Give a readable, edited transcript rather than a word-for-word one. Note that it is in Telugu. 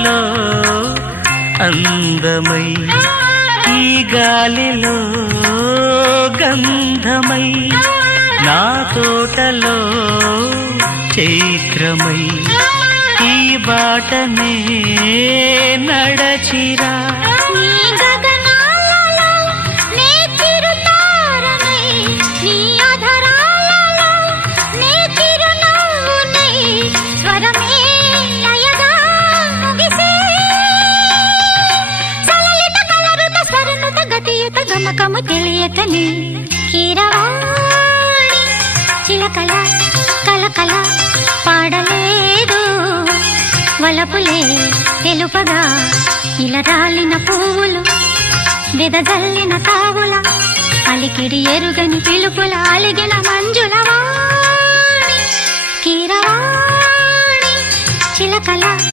పూలలో అందమై ఈ గాలిలో గంధమై నా తోటలో చైత్రమై ఈ బాటనే నడచిరా గమకము తెలియకని కీరవాణి చిలకల కలకల పాడలేదు వలపులే తెలుపగా ఇలా రాలిన పువ్వులు వెదజల్లిన తావుల అలికిడి ఎరుగని పిలుపుల అలిగిన మంజుల వాణి కీరవాణి చిలకల